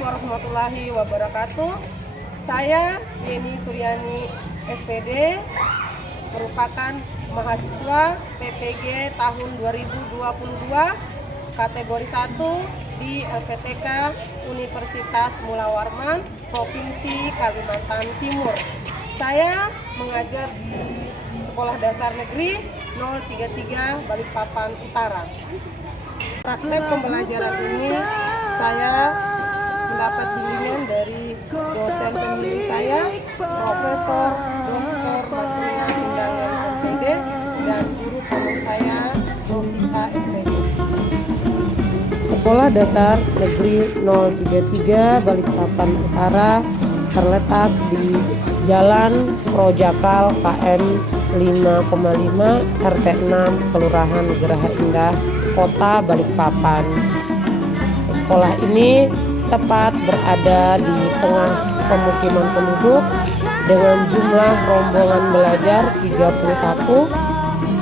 warahmatullahi wabarakatuh. Saya Yeni Suryani SPD, merupakan mahasiswa PPG tahun 2022 kategori 1 di LPTK Universitas Mula Warman, Provinsi Kalimantan Timur. Saya mengajar di Sekolah Dasar Negeri 033 Balikpapan Utara. Praktek pembelajaran ini saya mendapat bimbingan dari dosen pembimbing saya, Profesor Dr. Badrina Undangan SPD, dan guru pembimbing saya, Rosita SPD. Sekolah Dasar Negeri 033 Balikpapan Utara terletak di Jalan Projakal KM 5,5 RT 6 Kelurahan Geraha Indah, Kota Balikpapan. Sekolah ini tepat berada di tengah pemukiman penduduk dengan jumlah rombongan belajar 31.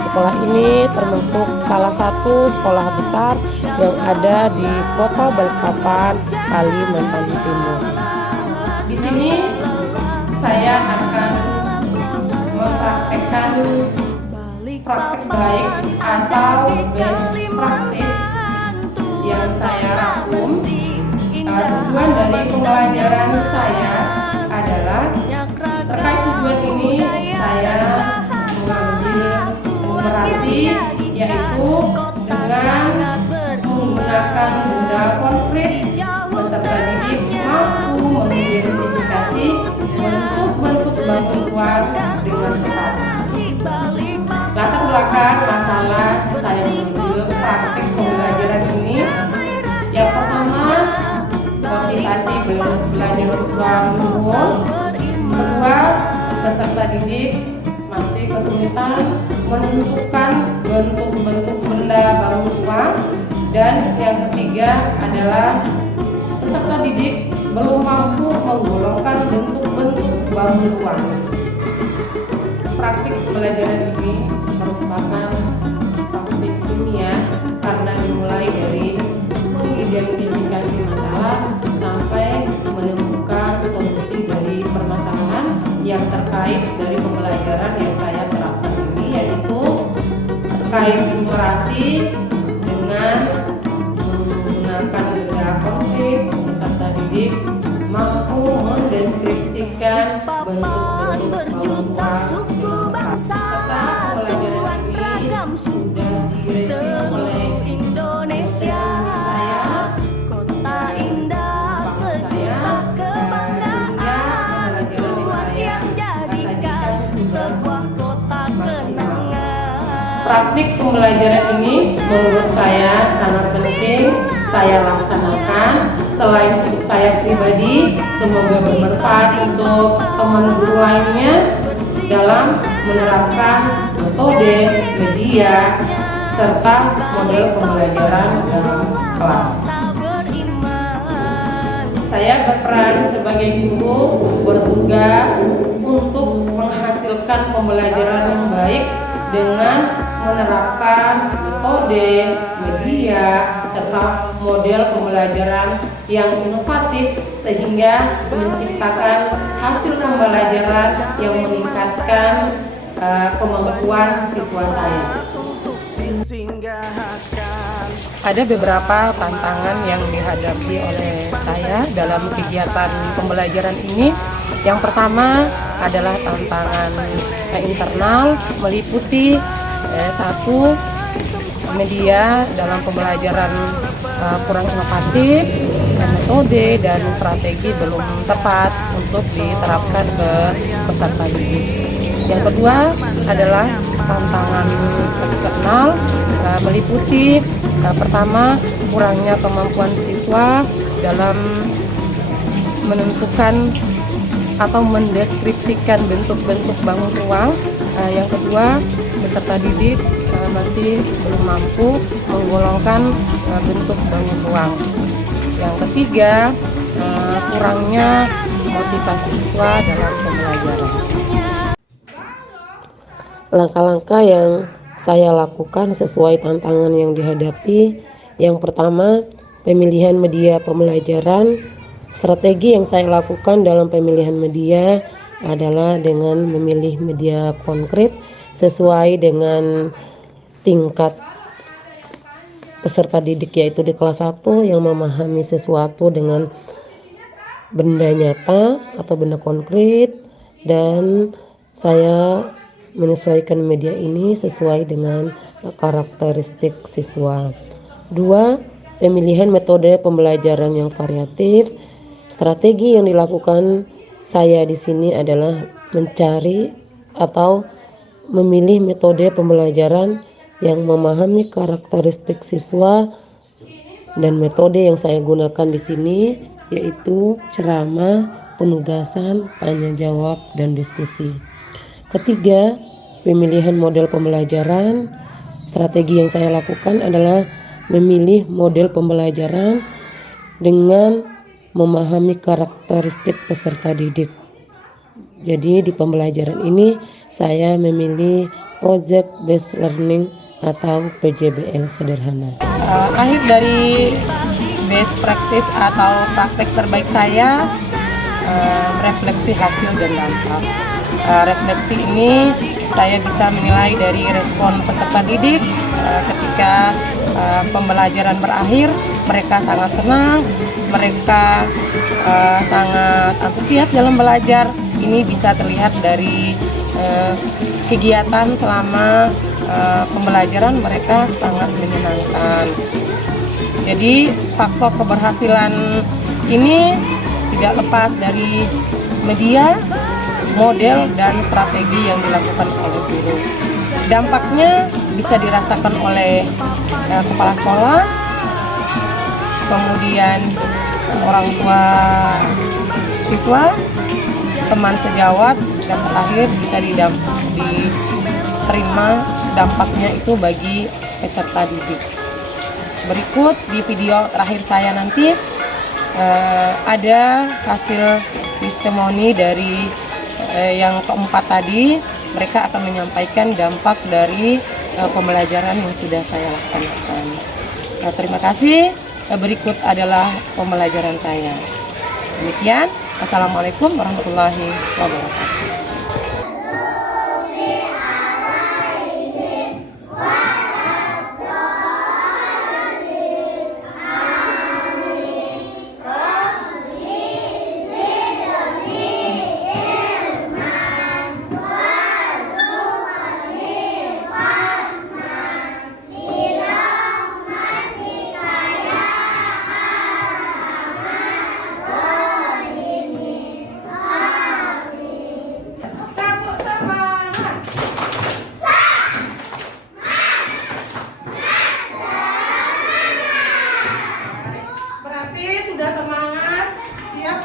Sekolah ini termasuk salah satu sekolah besar yang ada di Kota Balikpapan, Kalimantan Timur. Di sini saya akan mempraktekkan praktek baik atau best practice yang saya rangkum. Tujuan dari pembelajaran saya adalah terkait tujuan ini saya mengambil numerasi, yaitu dengan menggunakan benda konkret peserta didik mampu mengidentifikasi bentuk-bentuk bantuan dengan tepat. Latar belakang masalah saya mengambil praktik pembelajaran ini, yang pertama motivasi belajar siswa menurun, kedua peserta didik masih kesulitan menentukan bentuk-bentuk benda bangun uang, dan yang ketiga adalah peserta didik belum mampu menggolongkan bentuk-bentuk bangun uang. Praktik pembelajaran ini merupakan praktik ilmiah karena dimulai dari mengidentifikasi masalah sampai menemukan solusi dari permasalahan yang terkait dari pembelajaran yang saya terapkan ini, yaitu terkait numerasi dengan menggunakan benda konkret. Peserta didik mampu mendeskripsikan bentuk-bentuk bangun uang serta pembelajaran ini sudah direview oleh Indonesia, saya, kota indah, sejuta kebanggaan, buat yang jadikan sebuah kota kenangan. Praktik pembelajaran ini menurut saya sangat penting saya laksanakan. Selain untuk saya pribadi, semoga bermanfaat untuk teman guru lainnya dalam menerapkan metode, media, serta model pembelajaran dalam kelas. Saya berperan sebagai guru, bertugas untuk menghasilkan pembelajaran yang baik dengan menerapkan metode, media, serta model pembelajaran yang inovatif sehingga menciptakan hasil pembelajaran yang meningkatkan kemampuan siswa saya. Ada beberapa tantangan yang dihadapi oleh saya dalam kegiatan pembelajaran ini. Yang pertama adalah tantangan internal, meliputi satu, media dalam pembelajaran kurang inovatif, metode dan strategi belum tepat untuk diterapkan ke peserta didik. Yang kedua adalah tantangan eksternal, meliputi pertama, kurangnya kemampuan siswa dalam menentukan atau mendeskripsikan bentuk-bentuk bangun ruang. Yang kedua, peserta didik masih belum mampu menggolongkan bentuk bangun ruang. Yang ketiga, kurangnya motivasi siswa dalam pembelajaran. Langkah-langkah yang saya lakukan sesuai tantangan yang dihadapi. Yang pertama, pemilihan media pembelajaran. Strategi yang saya lakukan dalam pemilihan media adalah dengan memilih media konkret sesuai dengan tingkat peserta didik, yaitu di kelas 1 yang memahami sesuatu dengan benda nyata atau benda konkret, dan saya menyesuaikan media ini sesuai dengan karakteristik siswa. 2. Pemilihan metode pembelajaran yang variatif. Strategi yang dilakukan saya di sini adalah mencari atau memilih metode pembelajaran yang memahami karakteristik siswa, dan metode yang saya gunakan di sini yaitu ceramah, penugasan, tanya jawab, dan diskusi. Ketiga, pemilihan model pembelajaran. Strategi yang saya lakukan adalah memilih model pembelajaran dengan memahami karakteristik peserta didik. Jadi di pembelajaran ini saya memilih project based learning atau PJBL sederhana. Akhir dari best practice atau praktek terbaik saya, refleksi hasil dan dampak. Refleksi ini saya bisa menilai dari respon peserta didik ketika pembelajaran berakhir. Mereka sangat senang, mereka sangat antusias dalam belajar. Ini bisa terlihat dari kegiatan selama pembelajaran, mereka sangat menyenangkan. Jadi faktor keberhasilan ini tidak lepas dari media, model, dan strategi yang dilakukan oleh guru. Dampaknya bisa dirasakan oleh kepala sekolah, kemudian orang tua siswa, teman sejawat, dan terakhir bisa diterima dampaknya itu bagi peserta didik. Berikut di video terakhir saya nanti ada hasil testimoni dari yang keempat tadi. Mereka akan menyampaikan dampak dari pembelajaran yang sudah saya laksanakan. Terima kasih. Berikut adalah pembelajaran saya. Demikian. Assalamualaikum warahmatullahi wabarakatuh.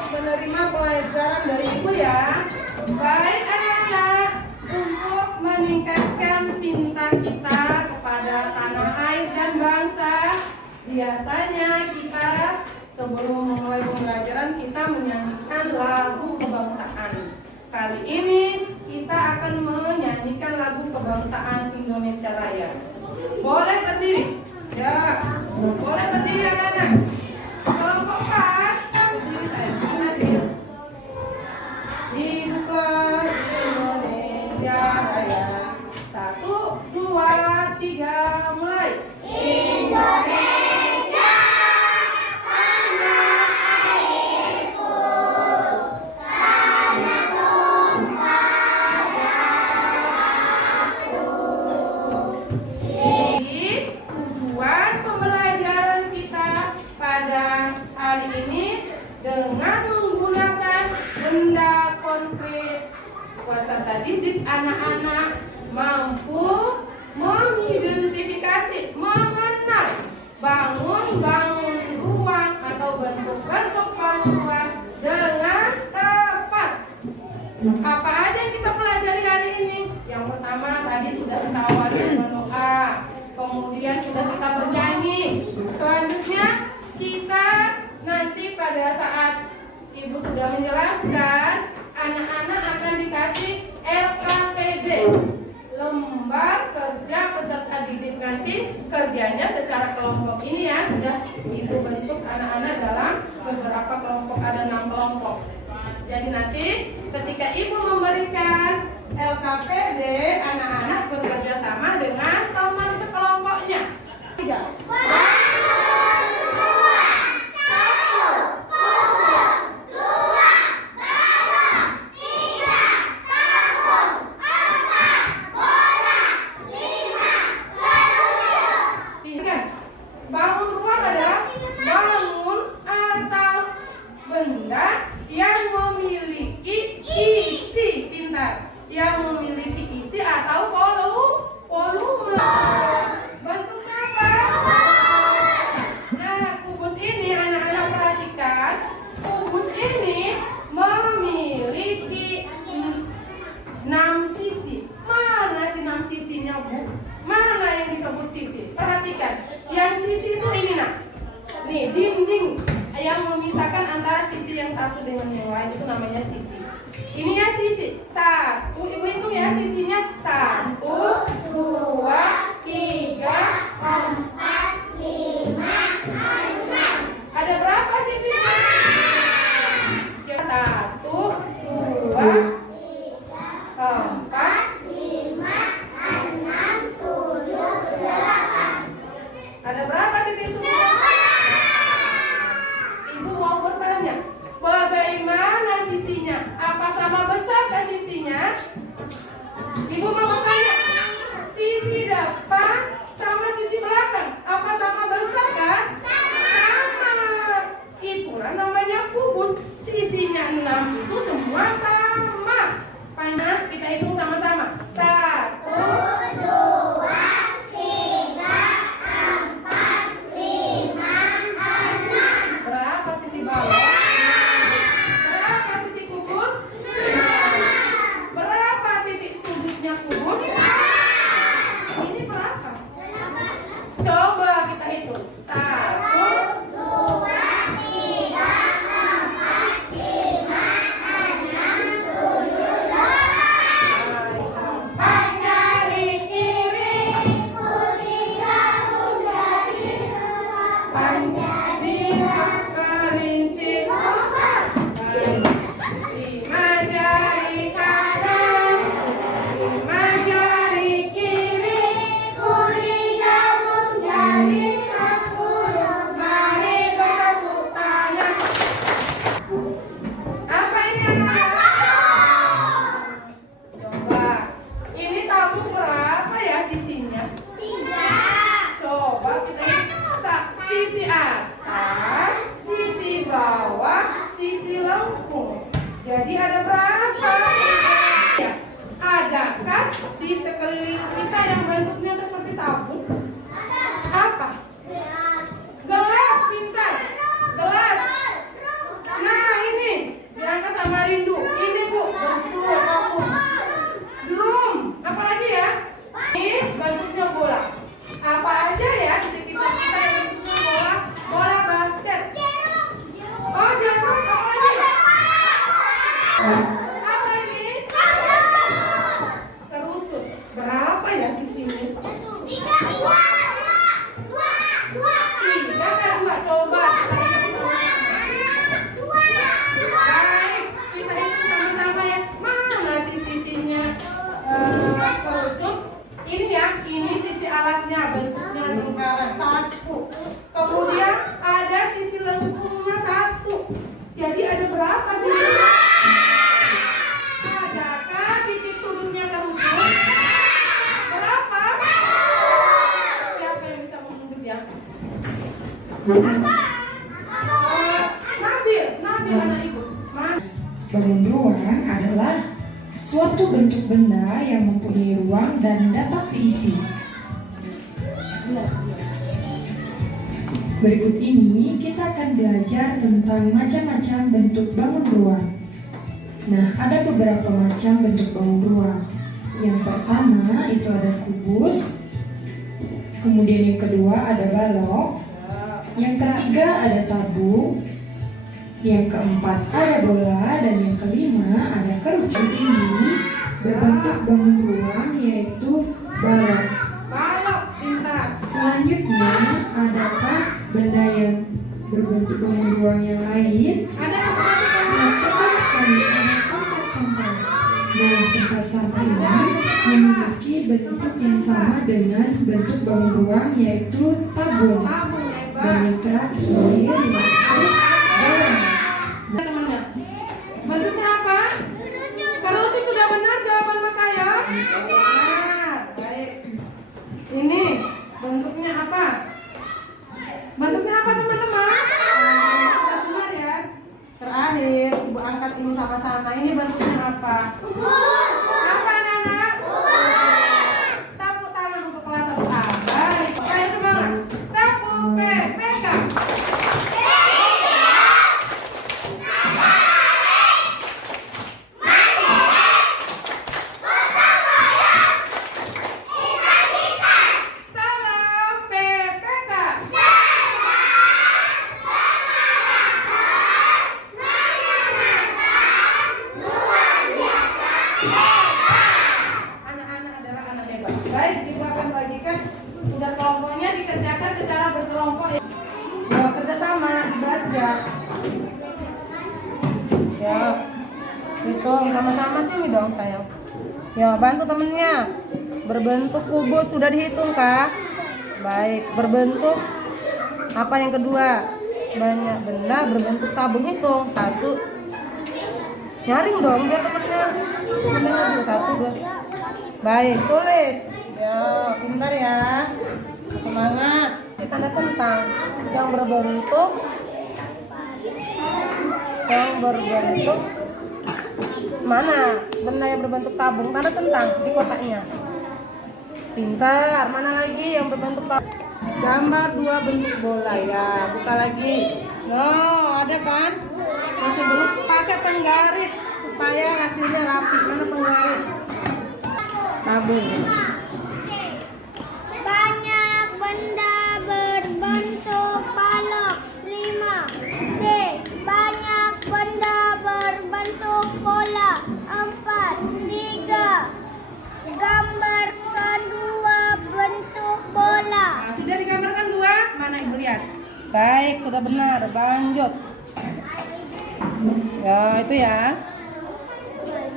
Menerima pelajaran dari Ibu ya. Baik anak-anak, untuk meningkatkan cinta kita kepada tanah air dan bangsa, biasanya kita sebelum memulai pembelajaran kita menyanyikan lagu kebangsaan. Kali ini kita akan menyanyikan lagu kebangsaan Indonesia Raya. Boleh berdiri? Ya, boleh berdiri anak-anak. Kelompok 4, berdiri saya. Hiduplah Indonesia Raya. 1, 2, 3, mulai. Indonesia, tanah airku, tanah tumpah darahku. Jadi, tujuan pembelajaran kita pada hari ini dengan menggunakan benda konkret, peserta didik anak-anak mampu mengidentifikasi, mengenal, bangun ruang atau bentuk-bentuk bangunan dengan tepat. Apa aja yang kita pelajari hari ini? Yang pertama tadi sudah kita awali dengan doa, kemudian sudah kita bernyanyi. Selanjutnya kita nanti pada saat Ibu sudah menjelaskan, anak-anak akan dikasih LKPD, lembar kerja peserta didik. Nanti kerjanya secara kelompok ini ya, sudah Ibu bentuk anak-anak dalam beberapa kelompok, ada Jadi nanti ketika ibu memberikan LKPD, anak-anak bekerja sama dengan teman sekelompoknya. 3. Bangun ruang adalah bangun atau benda yang memiliki isi, pintar, yang memiliki isi atau volume. Bentuknya apa? Nah, kubus ini anak-anak perhatikan, kubus ini memiliki 6 sisi. Mana sih 6 sisinya, Bu? Mana yang disebut sisi? Perhatikan, yang sisi itu ini, nak. Nih, dinding yang memisahkan antara sisi yang satu dengan yang lain itu namanya sisi. Ini ya sisi. 1, ibu hitung ya sisinya. 1, 2, 3, 4, 5, 6. Ada berapa sisinya? Ya, 1, 2, 4, 5, 6, 7, 8. Ada berapa titik semua? Ibu mau bertanya, bagaimana sisinya? Apa sama besar ke sisinya? Ibu mau bertanya, sisi depan sama sisi belakang, apa sama besar kan? Sama. Itulah namanya kubus. Sisinya 6 itu semua sama. Panas, kita hitung sama-sama. 1, 2, 3, 4, 5, 6. Berapa sisi bawah? Berapa sisi kubus? Berapa titik sudutnya kubus? Ini berapa? Coba kita hitung. 1, 2, 3, 4, 5, 6, 7, 8. Jari kiri, kuning gabung jadi dua. Lima kelinci lompat. 5 jari kanan, 5 jari kiri, kuning gabung jadi 10. Mari bertepuk tangan. Apa ini anak? Coba, ini tabung berapa ya sisinya? 3. Coba kita sisi atas, sisi bawah, sisi lengkung. Jadi ada berapa? Ya. Adakah di sekeliling kita yang bentuknya seperti tabung? Apa? Gelas, pintar. Gelas. Nah, ini diangkat sama Rindu. Ini, Bu, betul tabung. Drum, apa lagi ya? Ini bentuknya bola. Apa aja ya di sekitar kita yang bentuknya bola? Bola basket. Oh, jarum, apa lagi? Apa ini? Kerucut. Berapa ya sisinya? 3 kan 2? Coba kita hitung sama-sama. Baik, kita hitung sama-sama ya. Mana sih sisinya kerucut? Ini ya, ini sisi alasnya, bentuknya lingkaran 1. Kemudian ada sisi lengkungnya 1. Jadi ada berapa sih? Adakah titik sudutnya kerucut? Berapa? Siapa yang bisa menunjuk ya? Nabil anak ibu. Bangun ruang adalah suatu bentuk benda yang mempunyai ruang dan dapat diisi. Berikut ini kita akan belajar tentang macam-macam bentuk bangun ruang. Nah, ada beberapa macam bentuk bangun ruang. Yang pertama itu ada kubus, kemudian yang kedua ada balok, yang ketiga ada tabung, yang keempat ada bola, dan yang kelima ada kerucut. Ini berbentuk bangun ruang yaitu balok. Balok, pintar. Selanjutnya, adakah benda yang berbentuk bangun ruang yang lain? Ada yang perhatikan? Nah, teman sekalian, sama dengan bentuk bangun ruang yaitu tabung. Tabung hebat. Dan yang terakhir yaitu bola. Teman-teman, bentuknya apa? Kerucut sudah benar jawaban Maka ya? Benar. Baik. Ini bentuknya apa? Bentuknya apa teman-teman? Sudah benar ya. Terakhir, ibu angkat ini sama-sama. Ini bentuknya apa? Apa anak-anak? Tepuk tangan untuk kelas 1A. Baik. Ayo semangat. Tepuk PPK. Salam PPK. Anak-anak adalah anak hebat. Baik, ibu akan bagikan tugas kelompoknya dikerjakan secara berkelompok ya. Ya, kerjasama dibaca. Ya, hitung sama-sama sini dong sayang. Ya, bantu temennya. Berbentuk kubus sudah dihitung kah? Baik, berbentuk apa yang kedua? Banyak benda berbentuk tabung hitung. 1. Nyaring dong biar temennya mendengar. 1, 2. Baik, tulis. Ya, pintar ya. Semangat. Tanda centang yang berbentuk mana? Benda yang berbentuk tabung, tanda centang di kotaknya. Pintar. Mana lagi yang berbentuk tabung? Gambar 2 bentuk bola ya. Buka lagi. No, ada kan? Masih belum. Pakai penggaris supaya hasilnya rapi. Mana penggaris? Tabung. Banyak benda berbentuk balok. 5. D. Banyak benda berbentuk bola. 4. 3. Gambar kedua bentuk bola. Nah, sudah digambarkan 2? Mana ibu lihat? Baik, sudah benar. Lanjut. Ya, itu ya.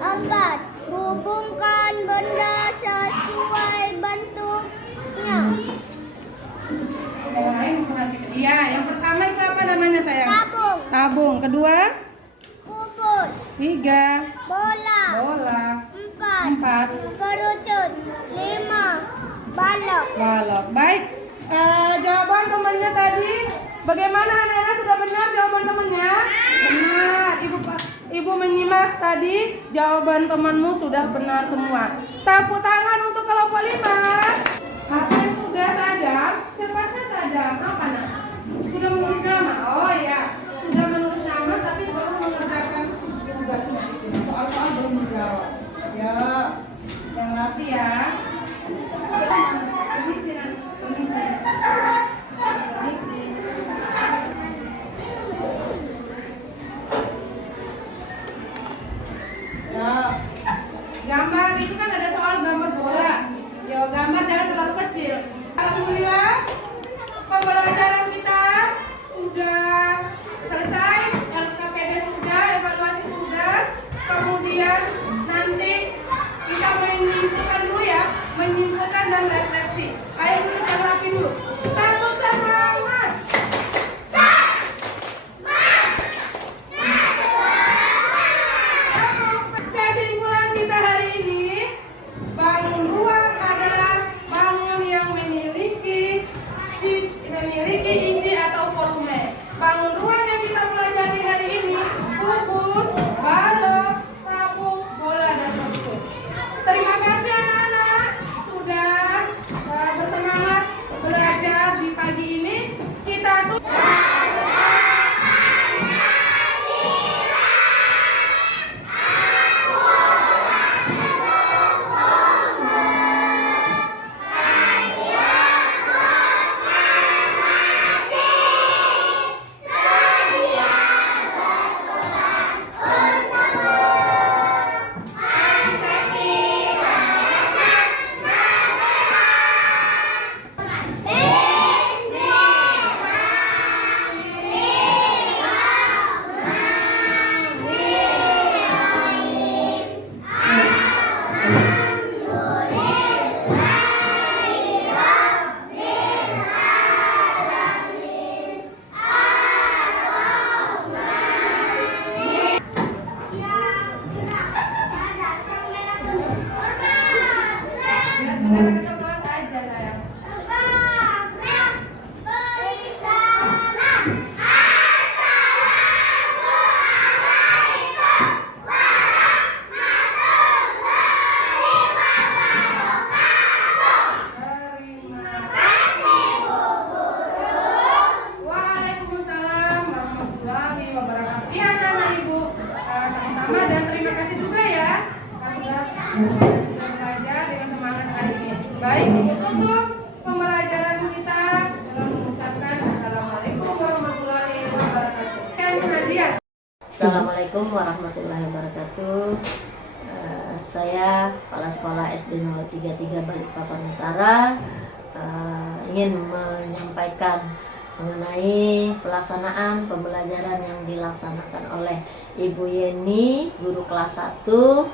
4. Hubungkan benda sesuai bentuknya. Yang lain perhatikan. Iya, yang pertama itu apa namanya sayang? Tabung, Tabung. Kedua? kubus, 3. bola. Bola. 4. 4. Kerucut. 5. Balok. Balok. Baik. Jawaban temannya tadi bagaimana anak-anak, sudah benar jawaban temannya? Benar. Ibu menyimak tadi jawaban temanmu sudah benar semua. Tepuk tangan untuk kelompok 5. Apa yang sudah sadar? Cepatnya sadar. Apa nak? Sudah menulis nama? Oh ya, sudah menulis nama tapi belum mengerjakan tugasnya. Soal-soal belum dijawab. Ya, yang rapi ya. Permisi, Nak. Permisi. Permisi. Ya, gambar itu kan ada soal gambar bola. Ya, gambar jangan terlalu kecil. Alhamdulillah, pembelajaran kita sudah Sudah belajar dengan semangat hari ini. Baik, tutup pembelajaran kita dengan mengucapkan Assalamualaikum warahmatullahi wabarakatuh. Ken Hadiah. Assalamualaikum warahmatullahi wabarakatuh. Saya Kepala Sekolah SD 033 Balikpapan Utara ingin menyampaikan mengenai pelaksanaan pembelajaran yang dilaksanakan oleh Ibu Yeni, guru kelas 1.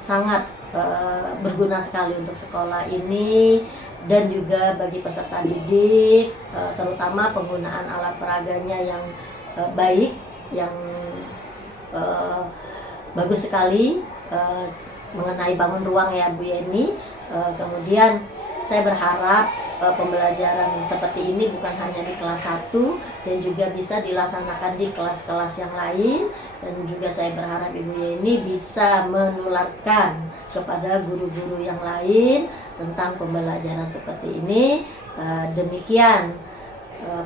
Sangat berguna sekali untuk sekolah ini dan juga bagi peserta didik, terutama penggunaan alat peraganya yang baik, yang bagus sekali mengenai bangun ruang ya Bu Yeni. Kemudian saya berharap pembelajaran seperti ini bukan hanya di kelas 1 dan juga bisa dilaksanakan di kelas-kelas yang lain, dan juga saya berharap Ibu Yeni bisa menularkan kepada guru-guru yang lain tentang pembelajaran seperti ini. Demikian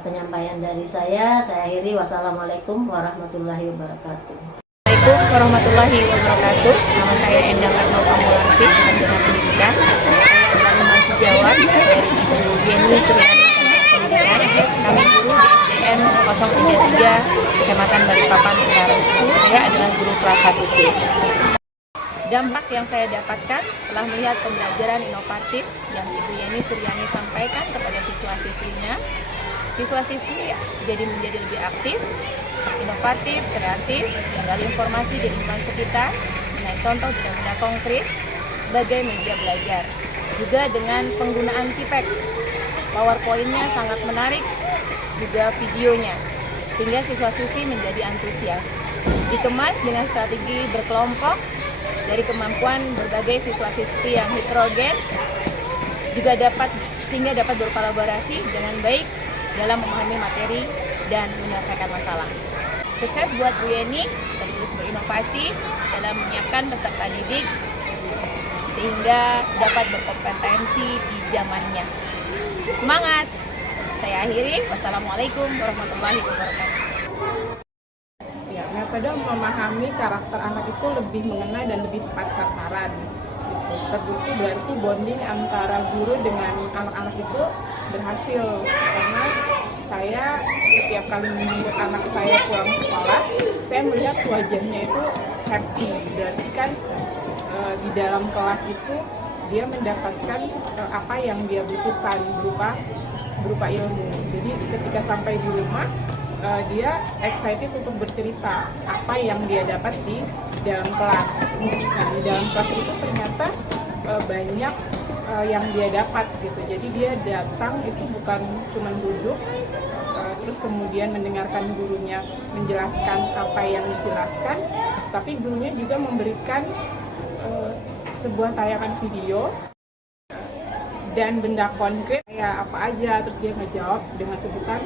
penyampaian dari saya akhiri. Wassalamualaikum warahmatullahi wabarakatuh. Assalamualaikum warahmatullahi wabarakatuh. Nama saya Endang Arno Kamulangsi, Sarjana Pendidikan. Saya adalah mahasiswa dari Ibu Yeni Suryani Pendidikan. Kami guru di SDN 033 Kecamatan Balikpapan Utara. Saya adalah guru kelas 1C. Dampak yang saya dapatkan setelah melihat pembelajaran inovatif yang Ibu Yeni Suryani sampaikan kepada siswa-siswinya, siswa-siswi jadi menjadi lebih aktif, inovatif, kreatif, menggali informasi di lingkungan sekitar, mengenai contoh benda-benda konkret sebagai media belajar. Juga dengan penggunaan Tipek, PowerPoint-nya sangat menarik, juga videonya, sehingga siswa-siswi menjadi antusias. Dikemas dengan strategi berkelompok dari kemampuan berbagai siswa-siswi yang heterogen, juga sehingga dapat berkolaborasi dengan baik dalam memahami materi dan menyelesaikan masalah. Sukses buat Bu Yeni dan terus berinovasi dalam menyiapkan peserta didik sehingga dapat berkompetensi di zamannya. Semangat! Saya akhiri. Wassalamualaikum warahmatullahi wabarakatuh. Ya, metode memahami karakter anak itu lebih mengena dan lebih tepat sasaran. Terbukti berarti bonding antara guru dengan anak-anak itu berhasil, karena saya setiap kali menjemput anak saya pulang sekolah, saya melihat wajahnya itu happy. Berarti kan di dalam kelas itu dia mendapatkan apa yang dia butuhkan berupa ilmu. Jadi ketika sampai di rumah dia excited untuk bercerita apa yang dia dapat di dalam kelas. Nah, di dalam kelas itu ternyata banyak yang dia dapat gitu. Jadi dia datang itu bukan cuma duduk terus kemudian mendengarkan gurunya menjelaskan apa yang dijelaskan, tapi gurunya juga memberikan sebuah tayangan video dan benda konkret kayak apa aja, terus dia ngejawab dengan sebutan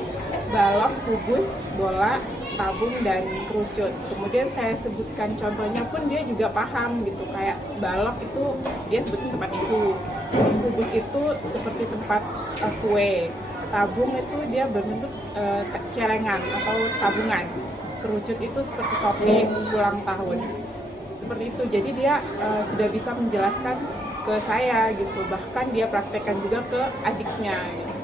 balok, kubus, bola, tabung, dan kerucut. Kemudian saya sebutkan contohnya pun dia juga paham gitu, kayak balok itu dia sebutin tempat tisu, terus kubus itu seperti tempat kue, tabung itu dia berbentuk celengan atau tabungan, kerucut itu seperti topi ulang tahun, seperti itu. Jadi dia sudah bisa menjelaskan ke saya gitu, bahkan dia praktekkan juga ke adiknya gitu.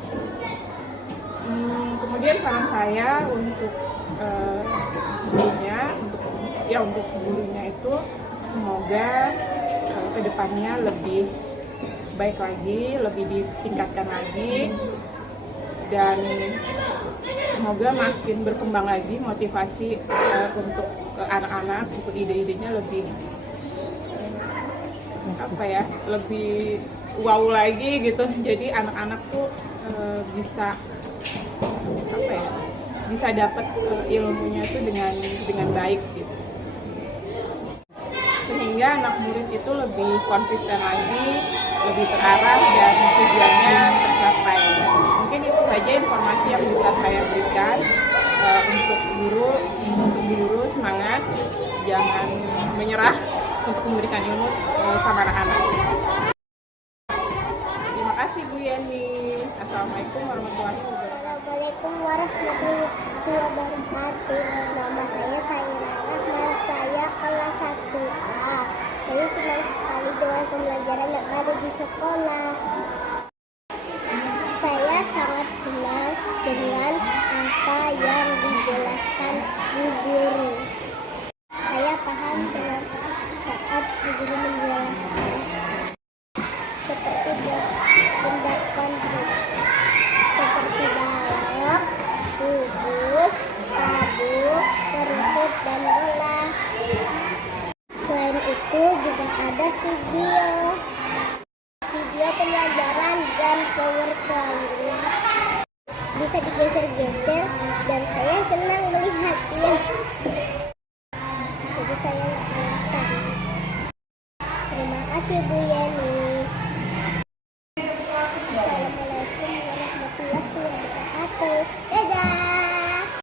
Kemudian saran saya untuk gurunya itu semoga kedepannya lebih baik lagi, lebih ditingkatkan lagi, dan semoga makin berkembang lagi motivasi untuk anak-anak, untuk ide-idenya lebih lebih wow lagi gitu. Jadi anak-anak tuh bisa dapat ilmunya itu dengan baik gitu, sehingga anak murid itu lebih konsisten lagi, lebih terarah dan tujuannya tercapai. Mungkin itu saja informasi yang bisa saya berikan untuk guru semangat, jangan menyerah untuk memberikan ilmu sama anak-anak. Terima kasih Bu Yeni. Assalamualaikum warahmatullahi wabarakatuh. Assalamualaikum warahmatullahi wabarakatuh. Nama saya Sairah Rahman, saya kelas 1A. Saya senang senang melihatnya.